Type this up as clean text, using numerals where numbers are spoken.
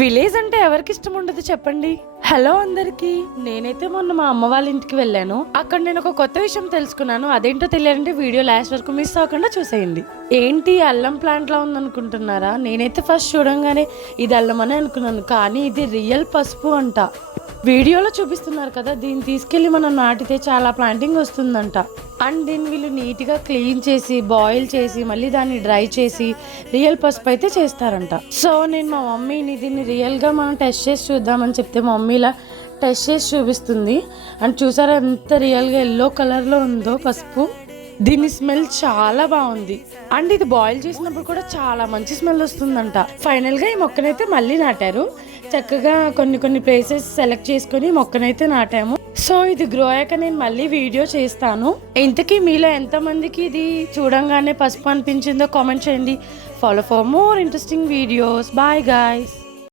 Village అంటే ఎవరికి ఇష్టం ఉండదు చెప్పండి. హలో అందరికి, నేనైతే మొన్న మా అమ్మ వాళ్ళ ఇంటికి వెళ్ళాను. అక్కడ నేను ఒక కొత్త విషయం తెలుసుకున్నాను. అదేంటో తెలియాలంటే వీడియో లాస్ట్ వరకు మిస్ అవ్వకుండా చూసేయండి. ఏంటి అల్లం ప్లాంట్ లా ఉందనుకుంటున్నారా? నేనైతే ఫస్ట్ చూడంగానే ఇది అల్లం అని అనుకున్నాను, కానీ ఇది రియల్ పసుపు అంట. వీడియోలో చూపిస్తున్నారు కదా, దీన్ని తీసుకెళ్లి మనం నాటితే చాలా ప్లాంటింగ్ వస్తుందంట. అండ్ దీన్ని వీళ్ళు నీట్గా క్లీన్ చేసి బాయిల్ చేసి మళ్ళీ దాన్ని డ్రై చేసి రియల్ పసుపు అయితే చేస్తారంట. సో నేను మా మమ్మీని దీన్ని రియల్గా మనం టెస్ట్ చేసి చూద్దామని చెప్తే మా మమ్మీ ఇలా టెస్ట్ చేసి చూపిస్తుంది. అండ్ చూసారా ఎంత రియల్గా ఎల్లో కలర్లో ఉందో పసుపు. దీని స్మెల్ చాలా బాగుంది. అండ్ ఇది బాయిల్ చేసినప్పుడు కూడా చాలా మంచి స్మెల్ వస్తుందంట. ఫైనల్గా ఈ మొక్కనైతే మళ్ళీ నాటారు. చక్కగా కొన్ని ప్లేసెస్ సెలెక్ట్ చేసుకుని మొక్కనైతే నాటాము. సో ఇది గ్రో అయ్యాక నేను మళ్ళీ వీడియో చేస్తాను. ఇంతకీ మీలో ఎంతమందికి ఇది చూడంగానే పసుపు అనిపించిందో కామెంట్ చేయండి. Follow for more interesting videos. Bye guys.